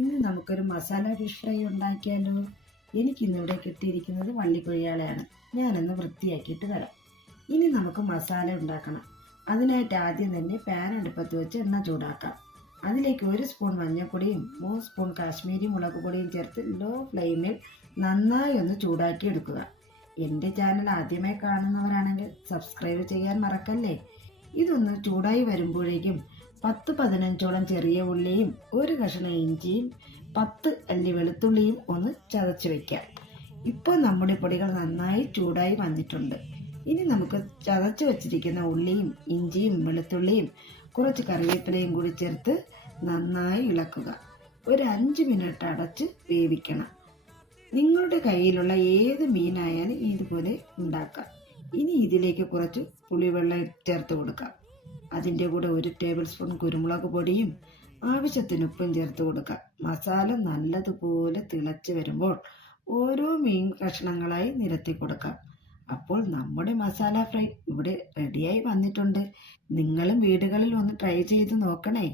ഇന്ന് നമുക്കൊരു masala fish fry ഉണ്ടാക്കിയാലോ. എനിക്കിന്നിവിടെ കിട്ടിയിരിക്കുന്നത് വള്ളിക്കൊയ്യാളയാണ്. ഞാനൊന്ന് വൃത്തിയാക്കിയിട്ട് വരാം. ഇനി നമുക്ക് മസാല ഉണ്ടാക്കണം. അതിനായിട്ട് ആദ്യം തന്നെ പാൻ അടുപ്പത്ത് വെച്ച് എണ്ണ ചൂടാക്കാം. അതിലേക്ക് 1 സ്പൂൺ മഞ്ഞൾപ്പൊടിയും 3 സ്പൂൺ കാശ്മീരി മുളക് പൊടിയും ചേർത്ത് ലോ ഫ്ലെയിമിൽ നന്നായി ഒന്ന് ചൂടാക്കി എടുക്കുക. എൻ്റെ ചാനൽ ആദ്യമായി കാണുന്നവരാണെങ്കിൽ സബ്സ്ക്രൈബ് ചെയ്യാൻ മറക്കല്ലേ. ഇതൊന്ന് ചൂടായി വരുമ്പോഴേക്കും 10-15ഓളം ചെറിയ ഉള്ളിയും 1 കഷ്ണം ഇഞ്ചിയും 10 അല്ലി വെളുത്തുള്ളിയും ഒന്ന് ചതച്ച് വയ്ക്കാം. ഇപ്പോൾ നമ്മുടെ പൊടികൾ നന്നായി ചൂടായി വന്നിട്ടുണ്ട്. ഇനി നമുക്ക് ചതച്ച് വെച്ചിരിക്കുന്ന ഉള്ളിയും ഇഞ്ചിയും വെളുത്തുള്ളിയും കുറച്ച് കറിവേപ്പിലയും കൂടി ചേർത്ത് നന്നായി ഇളക്കുക. ഒരു 5 മിനിറ്റ് അടച്ച് വേവിക്കണം. നിങ്ങളുടെ കയ്യിലുള്ള ഏത് മീനായാലും ഇതുപോലെ ഉണ്ടാക്കാം. ഇനി ഇതിലേക്ക് കുറച്ച് പുളിവെള്ളം ചേർത്ത് കൊടുക്കാം. അതിൻ്റെ കൂടെ 1 ടേബിൾ സ്പൂൺ കുരുമുളക് പൊടിയും ആവശ്യത്തിന് ഉപ്പും ചേർത്ത് കൊടുക്കാം. മസാല നല്ലതുപോലെ തിളച്ച് വരുമ്പോൾ ഓരോ മീൻ കഷ്ണങ്ങളായി നിരത്തി കൊടുക്കാം. അപ്പോൾ നമ്മുടെ മസാല ഫ്രൈ ഇവിടെ റെഡിയായി വന്നിട്ടുണ്ട്. നിങ്ങളും വീടുകളിൽ ഒന്ന് ട്രൈ ചെയ്ത് നോക്കണേ.